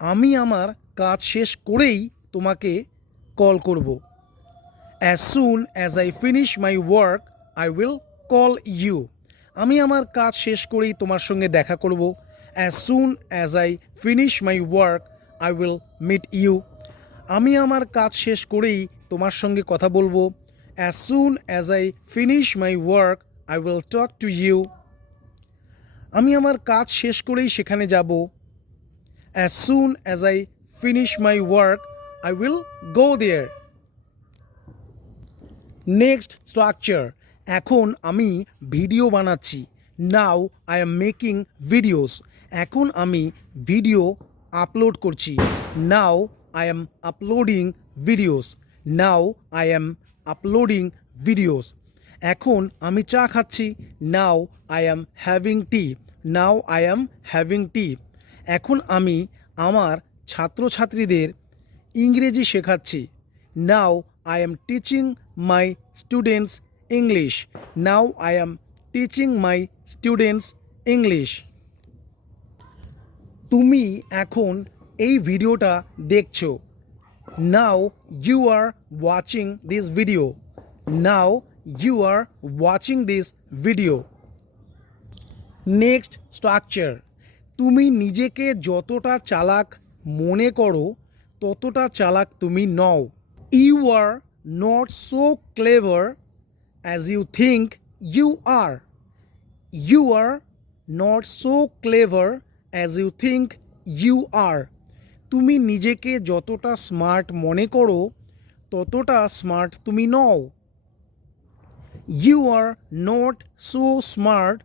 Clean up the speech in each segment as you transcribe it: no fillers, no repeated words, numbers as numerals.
আমি আমার কাজ শেষ করেই তোমাকে কল করব। As soon as I finish my work, I will call you. আমি আমার কাজ শেষ করেই তোমার সঙ্গে দেখা করব। As soon as I finish my work, I will meet you. আমি আমার কাজ শেষ করেই তোমার সঙ্গে কথা বলবো। As soon as I finish my work, I will talk to you. আমি আমার কাজ শেষ করেই সেখানে যাব। As soon as I finish my work, I will go there. Next structure, এখন আমি ভিডিও বানাচ্ছি। Now I am making videos, এখন আমি ভিডিও আপলোড করছি। Now I am uploading videos, now I am uploading videos. এখন আমি চা খাচ্ছি। Now I am having tea, now I am having tea. এখন আমি আমার ছাত্রছাত্রীদের ইংরেজি শেখাচ্ছি। নাও I am teaching my students English. Now I am teaching my students English. তুমি এখন এই ভিডিওটা দেখছো। Now you are watching this video. Now you are watching this video. Next structure, তুমি নিজেকে যতটা চালাক মনে করো ততটা চালাক তুমি নও। You are not so clever as you think you are. You are not so clever as you think you are. তুমি নিজেকে যতটা স্মার্ট মনে করো ততটা স্মার্ট তুমি নও। You are not so smart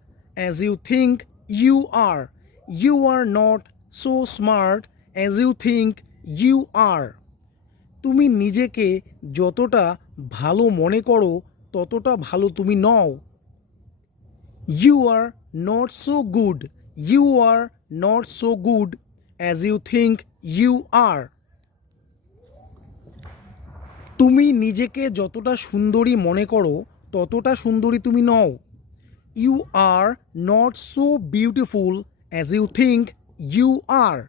as you think you are. You are not so smart as you think you are. তুমি নিজেকে যতটা ভালো মনে করো ততটা ভালো তুমি নও। You are not so good. You are not so good as you think you are. তুমি নিজেকে যতটা সুন্দরী মনে করো ততটা সুন্দরী তুমি নও। You are not so beautiful as you think you are.